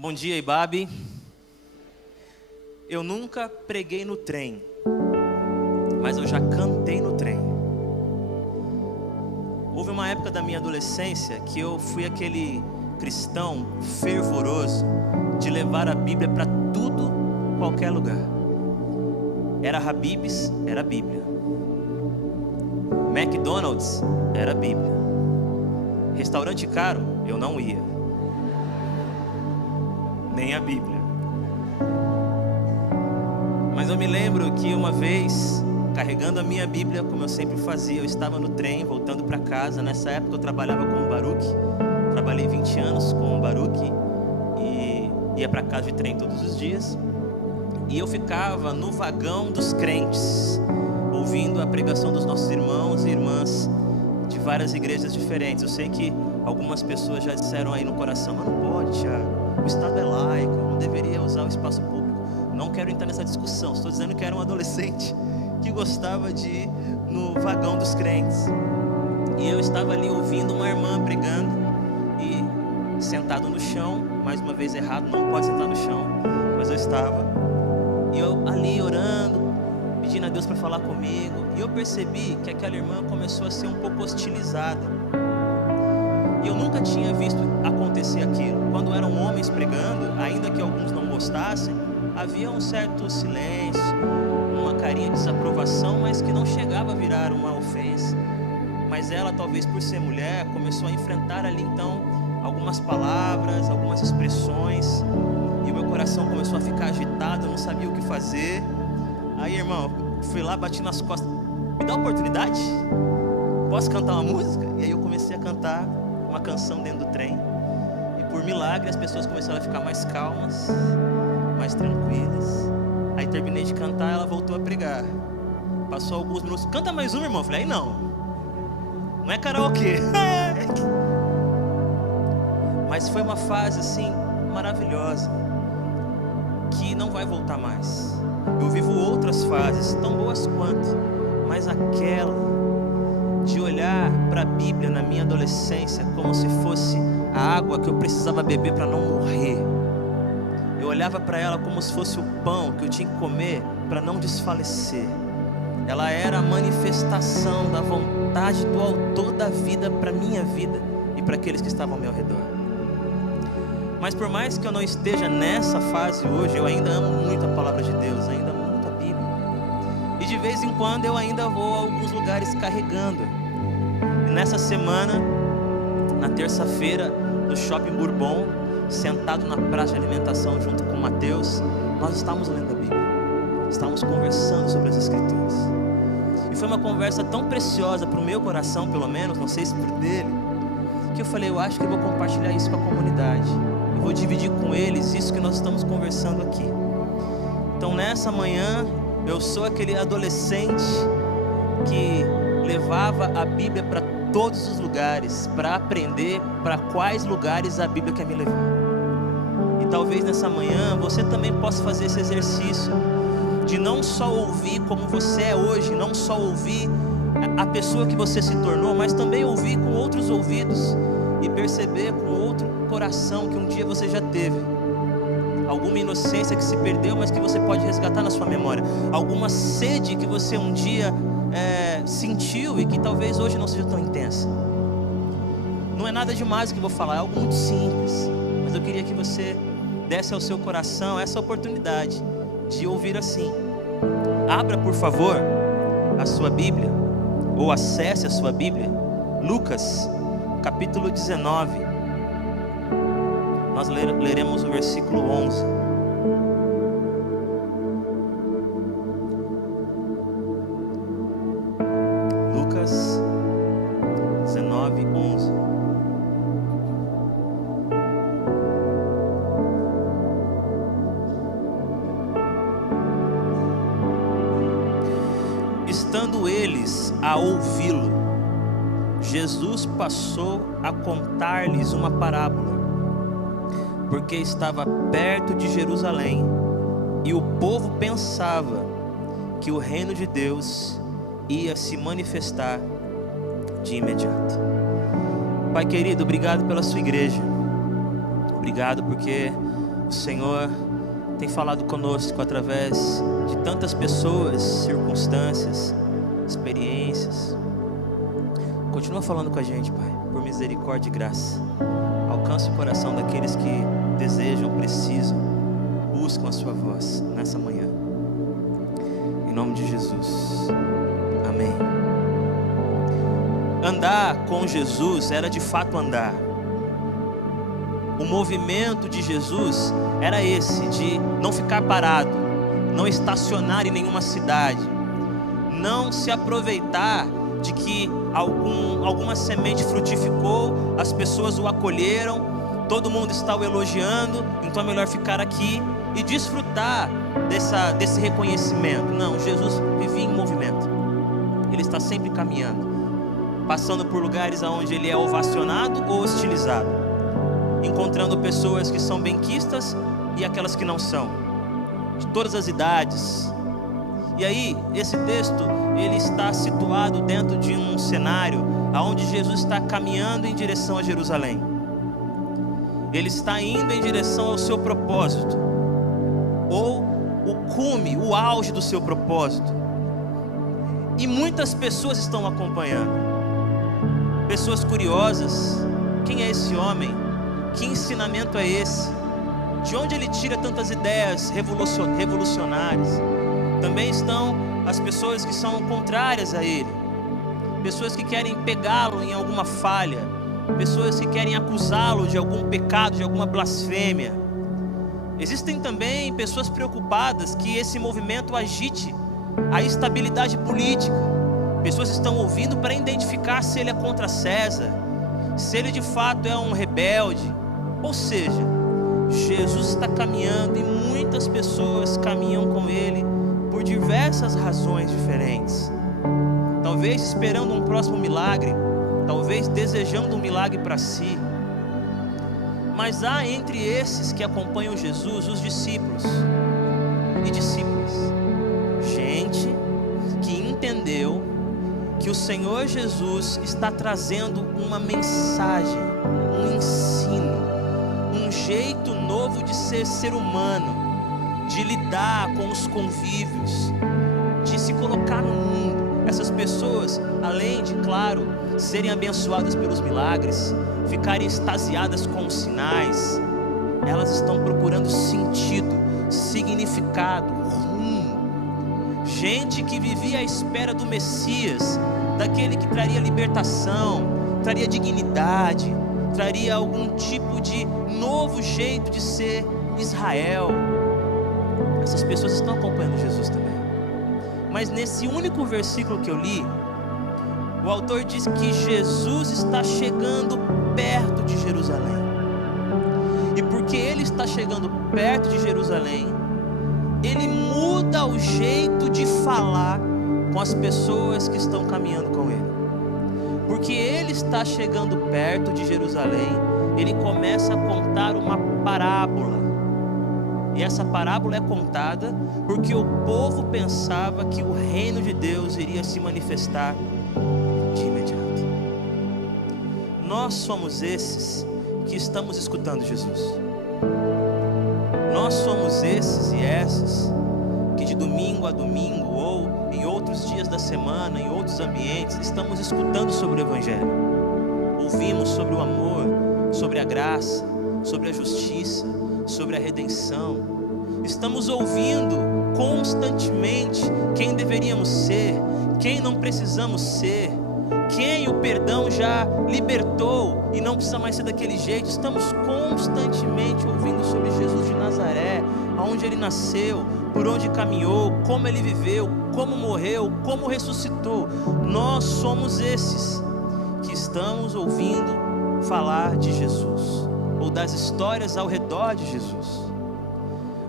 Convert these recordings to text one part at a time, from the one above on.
Bom dia, Ibabe. Eu nunca preguei no trem, mas eu já cantei no trem. Houve uma época da minha adolescência que eu fui aquele cristão fervoroso de levar a Bíblia para tudo, qualquer lugar. Era Habib's, era Bíblia. McDonald's, era Bíblia. Restaurante caro, eu não ia. Nem a Bíblia. Mas eu me lembro que uma vez, carregando a minha Bíblia, como eu sempre fazia, eu estava no trem, voltando para casa. Nessa época eu trabalhava com o Baruch. Trabalhei 20 anos com o Baruch e ia para casa de trem todos os dias. E eu ficava no vagão dos crentes, ouvindo a pregação dos nossos irmãos e irmãs de várias igrejas diferentes. Eu sei que algumas pessoas já disseram aí no coração: mas não pode, Thiago, o Estado é laico, não deveria usar o espaço público. Não quero entrar nessa discussão, estou dizendo que era um adolescente que gostava de ir no vagão dos crentes. E eu estava ali ouvindo uma irmã pregando e sentado no chão, mais uma vez errado, não pode sentar no chão, mas eu estava. E eu ali orando, pedindo a Deus para falar comigo. E eu percebi que aquela irmã começou a ser um pouco hostilizada. E eu nunca tinha visto acontecer aquilo. Quando eram homens pregando, ainda que alguns não gostassem, havia um certo silêncio, uma carinha de desaprovação, mas que não chegava a virar uma ofensa. Mas ela, talvez por ser mulher, começou a enfrentar ali então algumas palavras, algumas expressões. E o meu coração começou a ficar agitado, eu não sabia o que fazer. Aí, irmão, fui lá, bati nas costas: me dá uma oportunidade? Posso cantar uma música? E aí eu comecei a cantar uma canção dentro do trem. E por milagre as pessoas começaram a ficar mais calmas, mais tranquilas. Aí terminei de cantar, ela voltou a pregar. Passou alguns minutos: canta mais uma, irmão. Eu falei: aí não é karaokê. Mas foi uma fase assim maravilhosa, que não vai voltar mais. Eu vivo outras fases tão boas quanto, mas aquela de olhar para a Bíblia na minha adolescência como se fosse a água que eu precisava beber para não morrer. Eu olhava para ela como se fosse o pão que eu tinha que comer para não desfalecer. Ela era a manifestação da vontade do autor da vida para minha vida e para aqueles que estavam ao meu redor. Mas por mais que eu não esteja nessa fase hoje, eu ainda amo muito a palavra de Deus, ainda amo muito a Bíblia. E de vez em quando eu ainda vou a alguns lugares carregando. E nessa semana, na terça-feira, no Shopping Bourbon, sentado na praça de alimentação junto com o Mateus, nós estávamos lendo a Bíblia. Estávamos conversando sobre as Escrituras. E foi uma conversa tão preciosa para o meu coração, pelo menos, não sei se para o dele, que eu falei: eu acho que eu vou compartilhar isso com a comunidade. Eu vou dividir com eles isso que nós estamos conversando aqui. Então nessa manhã, eu sou aquele adolescente que levava a Bíblia para todos os lugares, para aprender para quais lugares a Bíblia quer me levar. E talvez nessa manhã você também possa fazer esse exercício de não só ouvir como você é hoje, não só ouvir a pessoa que você se tornou, mas também ouvir com outros ouvidos e perceber com outro coração que um dia você já teve. Alguma inocência que se perdeu, mas que você pode resgatar na sua memória. Alguma sede que você um dia sentiu e que talvez hoje não seja tão intensa. Não é nada demais o que eu vou falar, é algo muito simples. Mas eu queria que você desse ao seu coração essa oportunidade de ouvir assim. Abra, por favor, a sua Bíblia, ou acesse a sua Bíblia, Lucas, capítulo 19. Nós leremos o versículo 11. Lucas 19, 11. Estando eles a ouvi-lo, Jesus passou a contar-lhes uma parábola, porque estava perto de Jerusalém, e o povo pensava que o reino de Deus ia se manifestar de imediato. Pai querido, obrigado pela sua igreja. Obrigado porque O Senhor tem falado conosco através de tantas pessoas, circunstâncias, experiências. Continua falando com a gente, Pai, por misericórdia e graça. Alcance o coração daqueles que desejam, precisam, buscam a sua voz nessa manhã. Em nome de Jesus. Amém. Andar com Jesus era de fato andar. O movimento de Jesus era esse, de não ficar parado, não estacionar em nenhuma cidade, não se aproveitar de que alguma semente frutificou, as pessoas o acolheram, todo mundo está o elogiando, então é melhor ficar aqui e desfrutar desse reconhecimento. Não, Jesus vivia em movimento. Ele está sempre caminhando, passando por lugares onde ele é ovacionado ou hostilizado, encontrando pessoas que são benquistas e aquelas que não são, de todas as idades. E aí, esse texto, ele está situado dentro de um cenário onde Jesus está caminhando em direção a Jerusalém. Ele está indo em direção ao seu propósito, ou o cume, o auge do seu propósito. E muitas pessoas estão acompanhando, pessoas curiosas. Quem é esse homem? Que ensinamento é esse? De onde ele tira tantas ideias revolucionárias? Também estão as pessoas que são contrárias a ele, pessoas que querem pegá-lo em alguma falha, pessoas que querem acusá-lo de algum pecado, de alguma blasfêmia. Existem também pessoas preocupadas que esse movimento agite a estabilidade política. Pessoas estão ouvindo para identificar se ele é contra César, se ele de fato é um rebelde. Ou seja, Jesus está caminhando e muitas pessoas caminham com ele por diversas razões diferentes. Talvez esperando um próximo milagre, talvez desejando um milagre para si. Mas há entre esses que acompanham Jesus os discípulos e discípulas. Gente que entendeu que o Senhor Jesus está trazendo uma mensagem, um ensino, um jeito novo de ser humano, de lidar com os convívios, de se colocar no mundo. Essas pessoas, além de, claro, serem abençoadas pelos milagres, ficarem extasiadas com os sinais, elas estão procurando sentido, significado, rumo. Gente que vivia à espera do Messias, daquele que traria libertação, traria dignidade, traria algum tipo de novo jeito de ser Israel. Essas pessoas estão acompanhando Jesus também. Mas nesse único versículo que eu li, o autor diz que Jesus está chegando perto de Jerusalém. E porque ele está chegando perto de Jerusalém, ele muda o jeito de falar com as pessoas que estão caminhando com ele. Porque ele está chegando perto de Jerusalém, ele começa a contar uma parábola. E essa parábola é contada porque o povo pensava que o reino de Deus iria se manifestar de imediato. Nós somos esses que estamos escutando Jesus. Nós somos esses e essas que de domingo a domingo ou em outros dias da semana, em outros ambientes, estamos escutando sobre o Evangelho. Ouvimos sobre o amor, sobre a graça, sobre a justiça, sobre a redenção. Estamos ouvindo constantemente quem deveríamos ser, quem não precisamos ser, quem o perdão já libertou e não precisa mais ser daquele jeito. Estamos constantemente ouvindo sobre Jesus de Nazaré, aonde ele nasceu, por onde caminhou, como ele viveu, como morreu, como ressuscitou. Nós somos esses que estamos ouvindo falar de Jesus, ou das histórias ao redor de Jesus.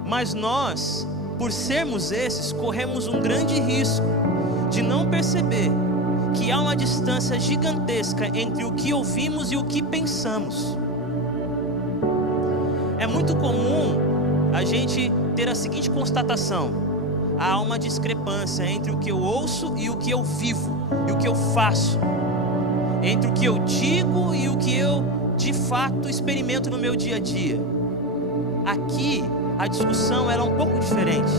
Mas nós, por sermos esses, corremos um grande risco de não perceber que há uma distância gigantesca entre o que ouvimos e o que pensamos. É muito comum a gente ter a seguinte constatação: há uma discrepância entre o que eu ouço e o que eu vivo, e o que eu faço, entre o que eu digo e o que eu de fato experimento no meu dia a dia. aqui a discussão era um pouco diferente.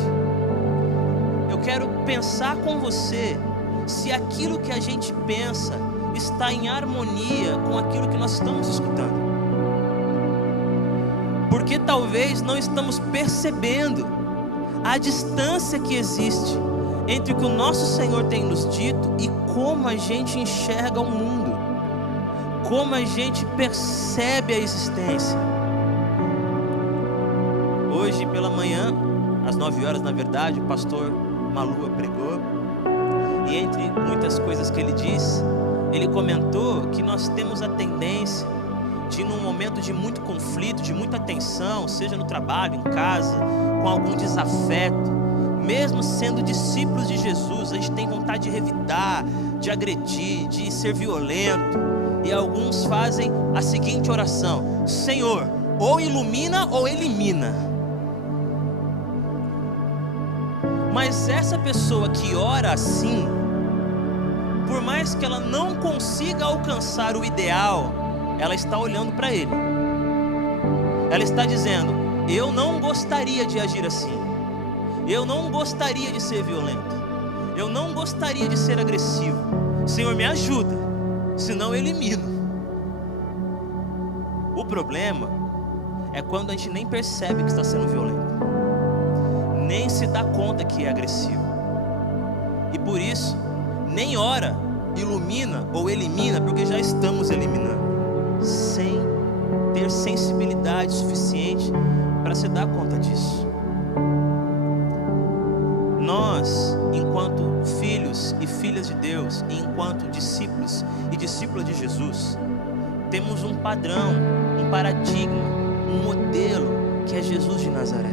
Eu quero pensar com você se aquilo que a gente pensa está em harmonia com aquilo que nós estamos escutando. Porque talvez não estamos percebendo a distância que existe entre o que o nosso Senhor tem nos dito e como a gente enxerga o mundo, como a gente percebe a existência. Hoje pela manhã, às 9 horas, na verdade, o pastor Malua pregou, e entre muitas coisas que ele disse, ele comentou que nós temos a tendência de, num momento de muito conflito, de muita tensão, seja no trabalho, em casa, com algum desafeto, mesmo sendo discípulos de Jesus, a gente tem vontade de revidar, de agredir, de ser violento, e alguns fazem a seguinte oração: Senhor, ou ilumina ou elimina. Mas essa pessoa que ora assim, por mais que ela não consiga alcançar o ideal, ela está olhando para ele. Ela está dizendo: eu não gostaria de agir assim. Eu não gostaria de ser violento. Eu não gostaria de ser agressivo. Senhor, me ajuda, senão eu elimino. O problema é quando a gente nem percebe que está sendo violento, nem se dá conta que é agressivo, e por isso nem ora, ilumina ou elimina, porque já estamos eliminando, sem ter sensibilidade suficiente para se dar conta disso. Nós, enquanto filhos e filhas de Deus, e enquanto discípulos e discípulas de Jesus, temos um padrão, um paradigma, um modelo, que é Jesus de Nazaré.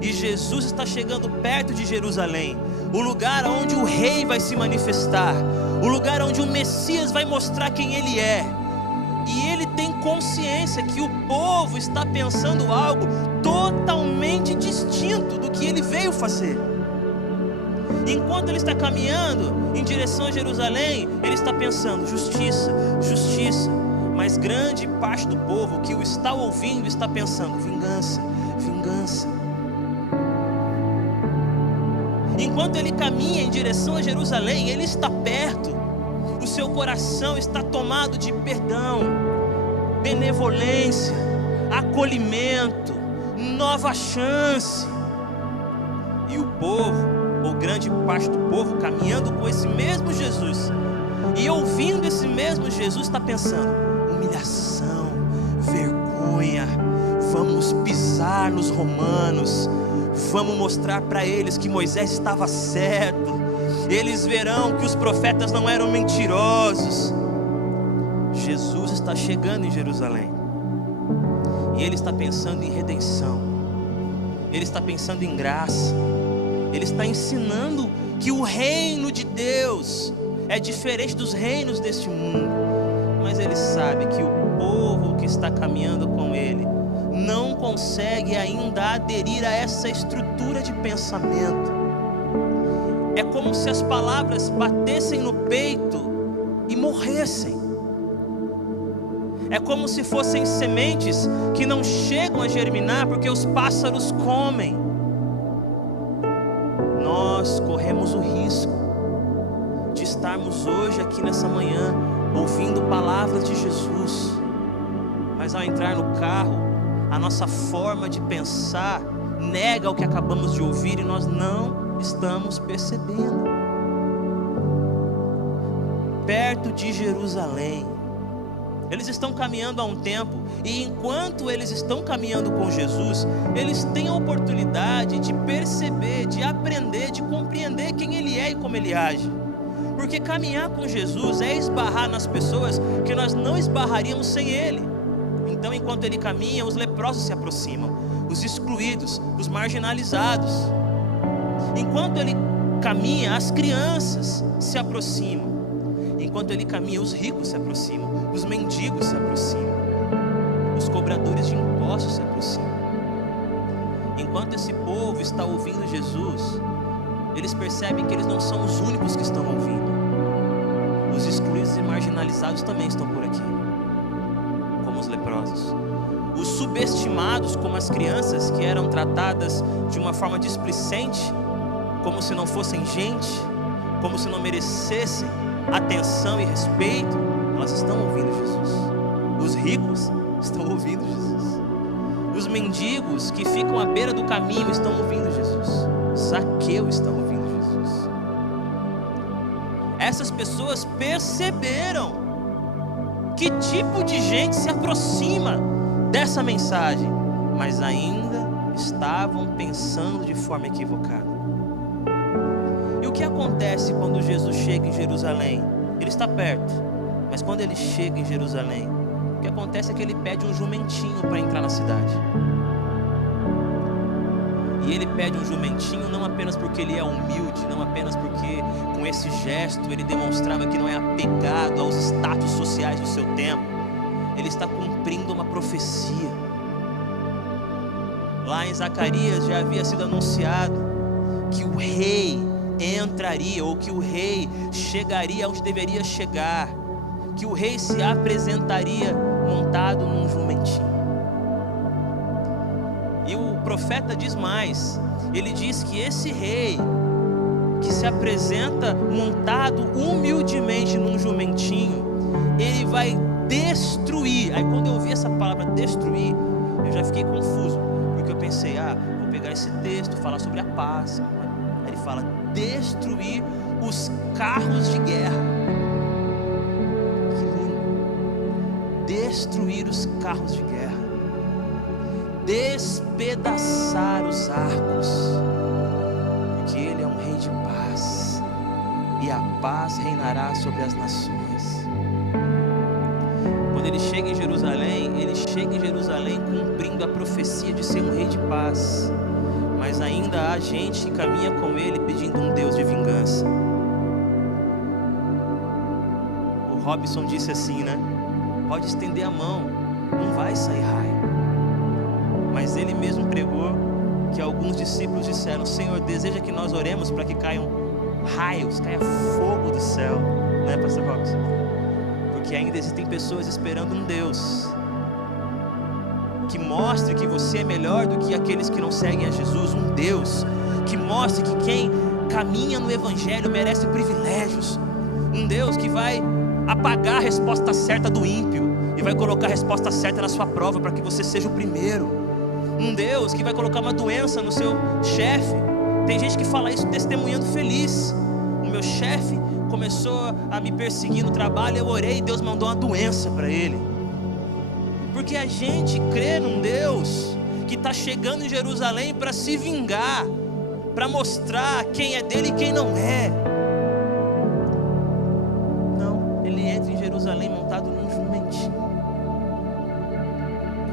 E Jesus está chegando perto de Jerusalém, o lugar onde o rei vai se manifestar, o lugar onde o Messias vai mostrar quem ele é. E ele tem consciência que o povo está pensando algo totalmente distinto do que ele veio fazer. Enquanto ele está caminhando em direção a Jerusalém, ele está pensando: justiça, justiça. Mas grande parte do povo que o está ouvindo está pensando: vingança, vingança. Enquanto ele caminha em direção a Jerusalém, ele está perto, o seu coração está tomado de perdão, benevolência, acolhimento, nova chance. E o povo, ou grande parte do povo, caminhando com esse mesmo Jesus e ouvindo esse mesmo Jesus, está pensando: humilhação, vergonha, vamos pisar nos romanos, vamos mostrar para eles que Moisés estava certo, eles verão que os profetas não eram mentirosos. Jesus está chegando em Jerusalém, e ele está pensando em redenção, ele está pensando em graça, ele está ensinando que o reino de Deus é diferente dos reinos deste mundo. Mas ele sabe que o povo que está caminhando com ele não consegue ainda aderir a essa estrutura de pensamento. É como se as palavras batessem no peito e morressem. É como se fossem sementes que não chegam a germinar porque os pássaros comem. Nós corremos o risco de estarmos hoje aqui nessa manhã ouvindo palavras de Jesus, mas ao entrar no carro, a nossa forma de pensar nega o que acabamos de ouvir e nós não estamos percebendo. Perto de Jerusalém, eles estão caminhando há um tempo, e enquanto eles estão caminhando com Jesus, eles têm a oportunidade de perceber, de aprender, de compreender quem Ele é e como Ele age. Porque caminhar com Jesus é esbarrar nas pessoas que nós não esbarraríamos sem Ele. Então, enquanto Ele caminha, os leprosos se aproximam, os excluídos, os marginalizados. Enquanto Ele caminha, as crianças se aproximam. Enquanto Ele caminha, os ricos se aproximam, os mendigos se aproximam, os cobradores de impostos se aproximam. Enquanto esse povo está ouvindo Jesus, eles percebem que eles não são os únicos que estão ouvindo. Os excluídos e marginalizados também estão por aqui, como os leprosos. os subestimados como as crianças, que eram tratadas de uma forma displicente, como se não fossem gente, como se não merecessem atenção e respeito, elas estão ouvindo Jesus. Os ricos estão ouvindo Jesus. Os mendigos que ficam à beira do caminho estão ouvindo Jesus. Zaqueu está ouvindo Jesus. Essas pessoas perceberam que tipo de gente se aproxima dessa mensagem, mas ainda estavam pensando de forma equivocada. E o que acontece quando Jesus chega em Jerusalém? Ele está perto, mas quando ele chega em Jerusalém, o que acontece é que ele pede um jumentinho para entrar na cidade. E ele pede um jumentinho não apenas porque ele é humilde, não apenas porque com esse gesto ele demonstrava que não é apegado aos status sociais do seu tempo. Ele está cumprindo uma profecia. Lá em Zacarias já havia sido anunciado que o rei entraria, ou que o rei chegaria onde deveria chegar, que o rei se apresentaria montado num jumentinho. E o profeta diz mais, ele diz que esse rei que se apresenta montado humildemente num jumentinho, ele vai destruir. Aí quando eu ouvi essa palavra destruir, eu já fiquei confuso, porque eu pensei, vou pegar esse texto, falar sobre a paz. Aí ele fala, destruir os carros de guerra. Que lindo. Destruir os carros de guerra. Despedaçar os arcos, porque ele é um rei de paz, e a paz reinará sobre as nações. Quando ele chega em Jerusalém, ele chega em Jerusalém cumprindo a profecia de ser um rei de paz, mas ainda há gente que caminha com ele pedindo um Deus de vingança. O Robson disse assim, né? Pode estender a mão, não vai sair raio. Mas ele mesmo pregou que alguns discípulos disseram, Senhor, deseja que nós oremos para que caiam raios, caia fogo do céu, né, pastor Robson? Porque ainda existem pessoas esperando um Deus que mostre que você é melhor do que aqueles que não seguem a Jesus, um Deus que mostre que quem caminha no Evangelho merece privilégios, um Deus que vai apagar a resposta certa do ímpio e vai colocar a resposta certa na sua prova para que você seja o primeiro. Um Deus que vai colocar uma doença no seu chefe. Tem gente que fala isso testemunhando feliz. O meu chefe começou a me perseguir no trabalho, eu orei e Deus mandou uma doença para ele. Porque a gente crê num Deus que está chegando em Jerusalém para se vingar, para mostrar quem é dele e quem não é. Não, ele entra em Jerusalém montado num jumentinho,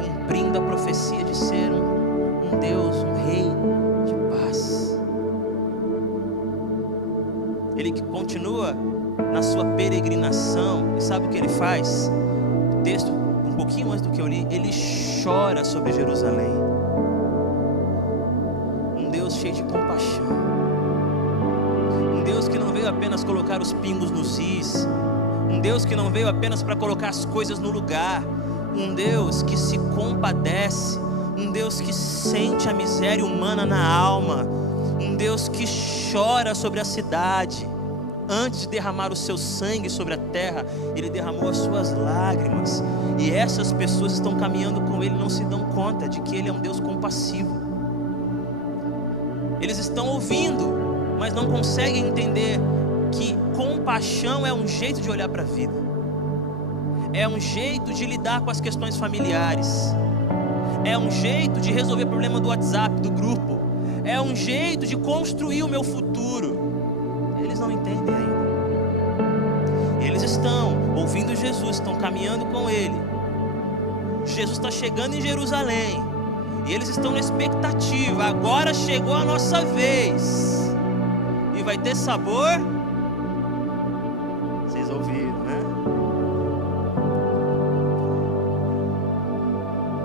cumprindo a profecia de ser um Deus, um rei de paz. Ele que continua na sua peregrinação, e sabe o que ele faz? O texto, um pouquinho antes do que eu li, ele chora sobre Jerusalém. Um Deus cheio de compaixão, um Deus que não veio apenas colocar os pingos nos is, um Deus que não veio apenas para colocar as coisas no lugar, um Deus que se compadece, um Deus que sente a miséria humana na alma, um Deus que chora sobre a cidade. Antes de derramar o seu sangue sobre a terra, ele derramou as suas lágrimas, e essas pessoas estão caminhando com ele, não se dão conta de que ele é um Deus compassivo. Eles estão ouvindo, mas não conseguem entender que compaixão é um jeito de olhar para a vida, é um jeito de lidar com as questões familiares, é um jeito de resolver o problema do WhatsApp, do grupo, é um jeito de construir o meu futuro. Eles não entendem ainda. Eles estão ouvindo Jesus, estão caminhando com ele. Jesus está chegando em Jerusalém, e eles estão na expectativa. Agora chegou a nossa vez, e vai ter sabor. Vocês ouviram, né?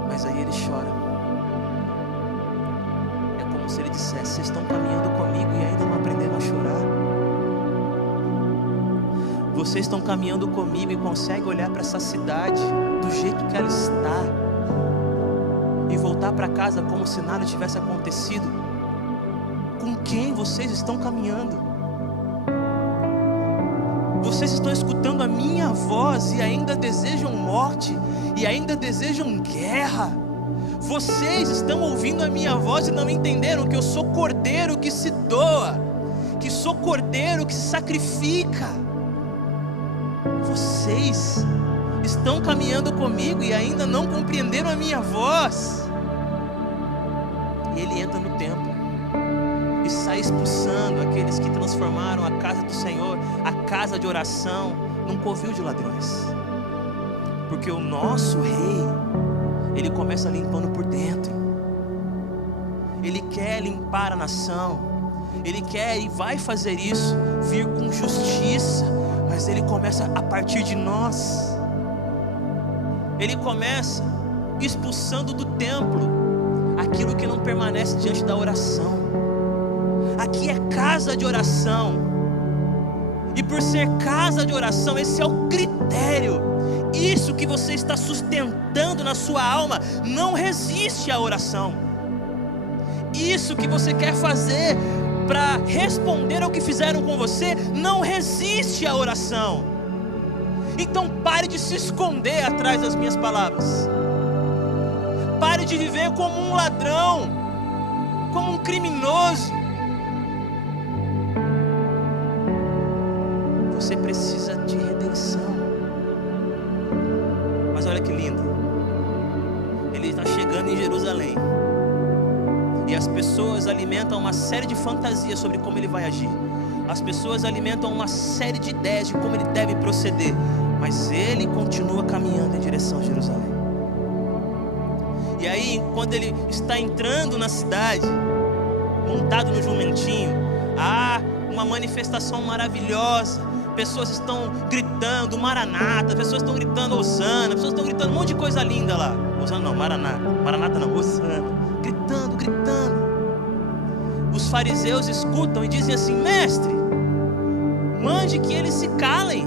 Mas aí ele chora. É como se ele dissesse: vocês estão caminhando comigo e ainda não aprenderam a chorar? Vocês estão caminhando comigo e conseguem olhar para essa cidade do jeito que ela está e voltar para casa como se nada tivesse acontecido? Com quem vocês estão caminhando? Vocês estão escutando a minha voz e ainda desejam morte, e ainda desejam guerra. Vocês estão ouvindo a minha voz e não entenderam que eu sou cordeiro que se doa, que sou cordeiro que se sacrifica. Vocês estão caminhando comigo e ainda não compreenderam a minha voz. E ele entra no templo e sai expulsando aqueles que transformaram a casa do Senhor, a casa de oração, num covil de ladrões. Porque o nosso rei, ele começa limpando por dentro. Ele quer limpar a nação. Ele quer e vai fazer isso, vir com justiça. Mas ele começa a partir de nós. Ele começa expulsando do templo aquilo que não permanece diante da oração. Aqui é casa de oração. E por ser casa de oração, esse é o critério. Isso que você está sustentando na sua alma não resiste à oração. Isso que você quer fazer para responder ao que fizeram com você não resiste à oração. Então pare de se esconder atrás das minhas palavras. Pare de viver como um ladrão, como um criminoso. Você precisa de redenção. Mas olha que lindo. Ele está chegando em Jerusalém. E as pessoas alimentam uma série de fantasias sobre como ele vai agir. As pessoas alimentam uma série de ideias de como ele deve proceder. Mas ele continua caminhando em direção a Jerusalém. E aí, quando ele está entrando na cidade, montado no jumentinho, há uma manifestação maravilhosa. Pessoas estão gritando Maranata, pessoas estão gritando Hosana, pessoas estão gritando um monte de coisa linda lá. Hosana não, Maranata. Maranata não, Hosana. Gritando, gritando. Os fariseus escutam e dizem assim: mestre, mande que eles se calem,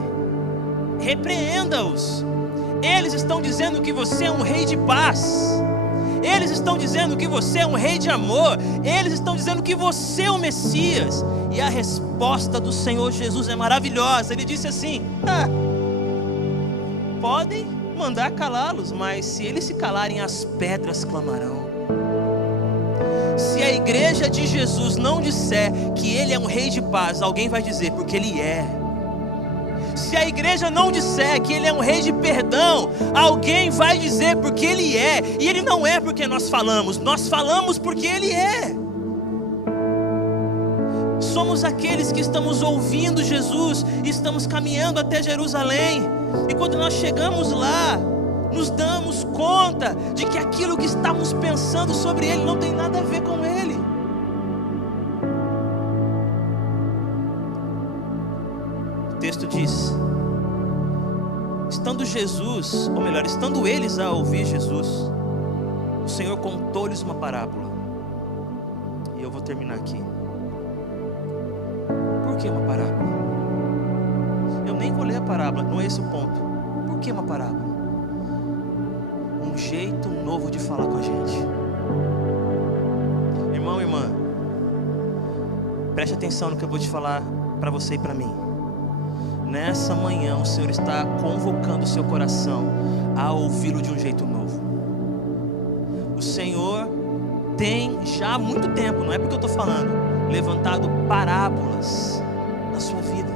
repreenda-os. Eles estão dizendo que você é um rei de paz. Eles estão dizendo que você é um rei de amor. Eles estão dizendo que você é o Messias. E a resposta do Senhor Jesus é maravilhosa. Ele disse assim: podem mandar calá-los, mas se eles se calarem, as pedras clamarão. Se a igreja de Jesus não disser que ele é um rei de paz, alguém vai dizer, porque ele é. Se a igreja não disser que ele é um rei de perdão, alguém vai dizer, porque ele é. E ele não é porque nós falamos porque ele é. Somos aqueles que estamos ouvindo Jesus e estamos caminhando até Jerusalém. E quando nós chegamos lá, nos damos conta de que aquilo que estamos pensando sobre ele não tem nada a ver com ele. O texto diz: estando Jesus, ou melhor, estando eles a ouvir Jesus, o Senhor contou-lhes uma parábola. E eu vou terminar aqui. Por que uma parábola? Eu nem vou ler a parábola, não é esse o ponto. Por que uma parábola? Um jeito novo de falar com a gente. Irmão, irmã, preste atenção no que eu vou te falar para você e para mim. Nessa manhã o Senhor está convocando o seu coração a ouvi-lo de um jeito novo. O Senhor tem já há muito tempo, não é porque eu estou falando, levantado parábolas na sua vida,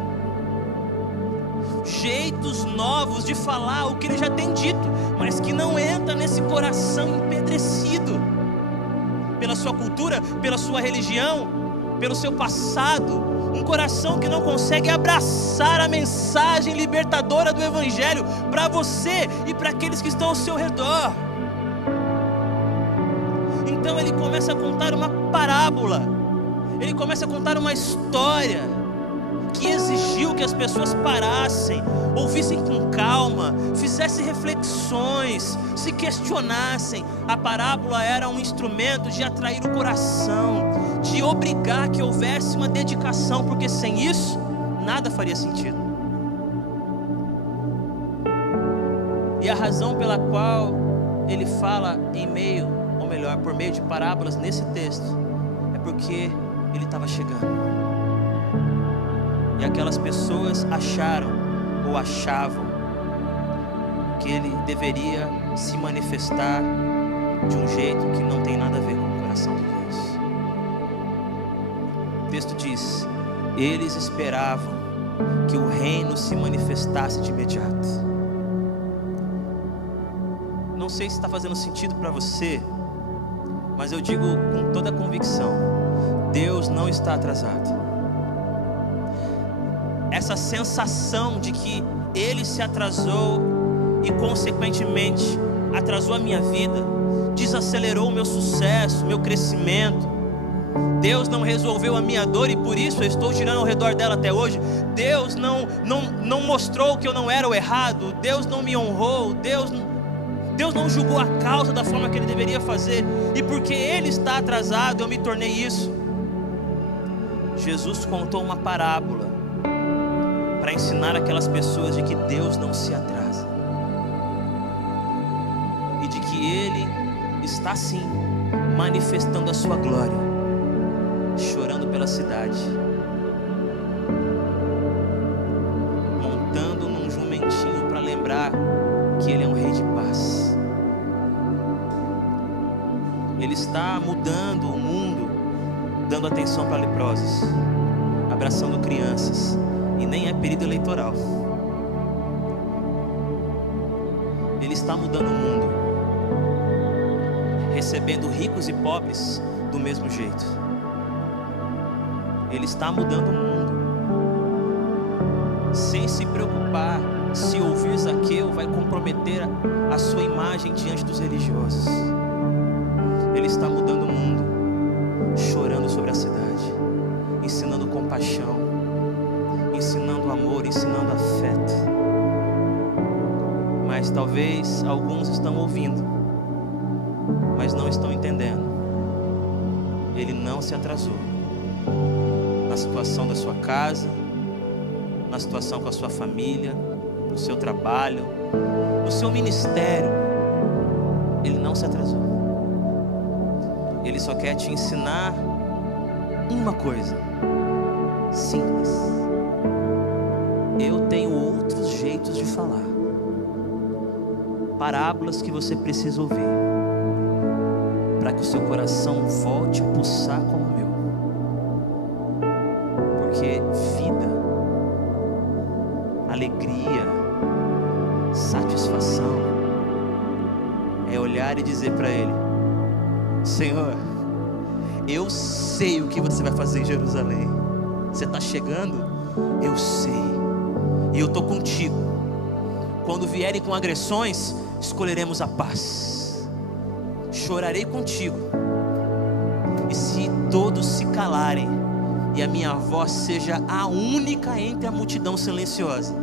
jeitos novos de falar o que ele já tem dito, mas que não entra nesse coração empedrecido pela sua cultura, pela sua religião, pelo seu passado. Um coração que não consegue abraçar a mensagem libertadora do Evangelho para você e para aqueles que estão ao seu redor. Então ele começa a contar uma parábola, ele começa a contar uma história que exigiu que as pessoas parassem, ouvissem com calma, fizessem reflexões, se questionassem. A parábola era um instrumento de atrair o coração, de obrigar que houvesse uma dedicação, porque sem isso, nada faria sentido. E a razão pela qual ele fala em meio melhor, por meio de parábolas nesse texto, é porque ele estava chegando. E aquelas pessoas acharam ou achavam que ele deveria se manifestar de um jeito que não tem nada a ver com o coração de Deus. O texto diz: eles esperavam que o reino se manifestasse de imediato. Não sei se está fazendo sentido para você, mas eu digo com toda a convicção: Deus não está atrasado. Essa sensação de que Ele se atrasou e consequentemente atrasou a minha vida, desacelerou o meu sucesso, meu crescimento. Deus não resolveu a minha dor e por isso eu estou girando ao redor dela até hoje. Deus não mostrou que eu não era o errado. Deus não me honrou. Deus não julgou a causa da forma que Ele deveria fazer. E porque Ele está atrasado, eu me tornei isso. Jesus contou uma parábola para ensinar aquelas pessoas de que Deus não se atrasa. E de que Ele está sim manifestando a sua glória, chorando pela cidade, montando num jumentinho para lembrar que Ele é um rei de paz. Ele está mudando o mundo, dando atenção para leprosos, abraçando crianças, e nem é período eleitoral. Ele está mudando o mundo, recebendo ricos e pobres do mesmo jeito. Ele está mudando o mundo, sem se preocupar se ouvir Zaqueu vai comprometer a sua imagem diante dos religiosos. Ele está mudando o mundo, chorando sobre a cidade, ensinando compaixão, ensinando amor, ensinando afeto. Mas talvez alguns estão ouvindo, mas não estão entendendo. Ele não se atrasou. Na situação da sua casa, na situação com a sua família, no seu trabalho, no seu ministério, Ele não se atrasou. Ele só quer te ensinar uma coisa simples: eu tenho outros jeitos de falar, parábolas que você precisa ouvir, para que o seu coração volte a pulsar como o meu. Porque vida, alegria, satisfação é olhar e dizer para Ele: Senhor, eu sei o que você vai fazer em Jerusalém. Você está chegando? Eu sei, e eu estou contigo. Quando vierem com agressões, escolheremos a paz. Chorarei contigo. E se todos se calarem e a minha voz seja a única entre a multidão silenciosa,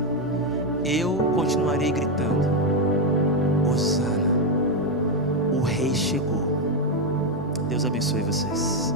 eu continuarei gritando: Hosana, o rei chegou. Deus abençoe vocês.